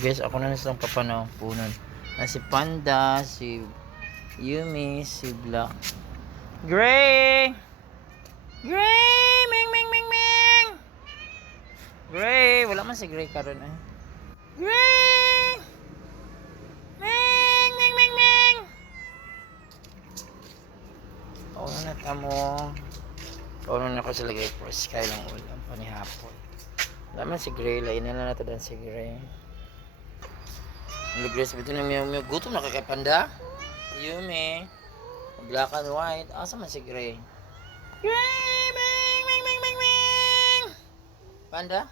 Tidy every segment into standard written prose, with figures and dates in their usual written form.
Guys, ako na silang papanapunan. Na si Panda, si Yumi, si Black. Gray! Gray! Ming, ming, ming, ming! Gray! Wala man si Gray karon eh. Gray! Ming, ming, ming, ming! Pauno na tamo. Pauno na ako sa lagay for sky lang ulam panihapon. Wala man si Gray. Lain na natin dan si Gray. Nag-Gray sabi na miyaw miyaw. Gutom na kay Panda. Yumi. Black and white. Asa man si Gray? Gray! Ming, ming, ming, ming, ming! Panda?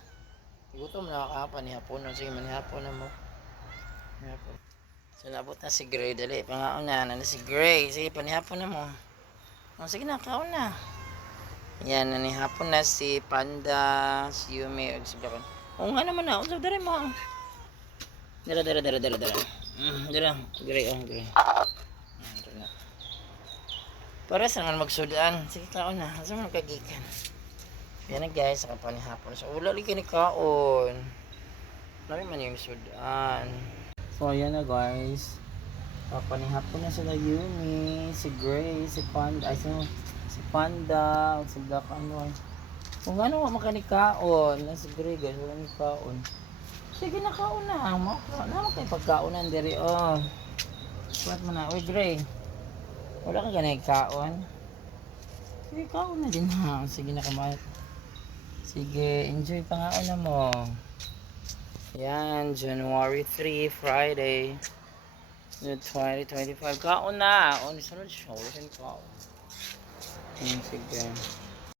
Gutom na ka panihapon. Sige manihapon na mo. Panihapon. So nabot na si Gray. Dali. Pangaon na si Gray. Sige panihapon na mo. Sige na. Kaon na. Yan. Nanihapon na si Panda. Si Yumi. Si Black. Oo nga naman na. Usap dari mo. Dala. Dala. Gray. Gray. Para sa naman magsudan. Sige kaon na. Asa man kagikan. Yan na guys. Sa kapanihapon. So wala li ni kaon. Nami man yung sudan. So ayan na guys. Kapanihapon na sila Yumi. Si Gray. Si Panda. Ay si Panda. Si Black and White. Kung ano makanikaon. Si Gray guys. Wala ni kaon. Sige na kaon na. Naman kayo pagkaonan diri. Oh. What mo na. Uy Gray. Wala ka ganay kaon. Sige kaon na din ha. Sige na kumain. Sige. Enjoy pangaon na mo. Yan. January 3 Friday. 2025. Kaon na. O nisunod siya. Wala siya kaon. Sige.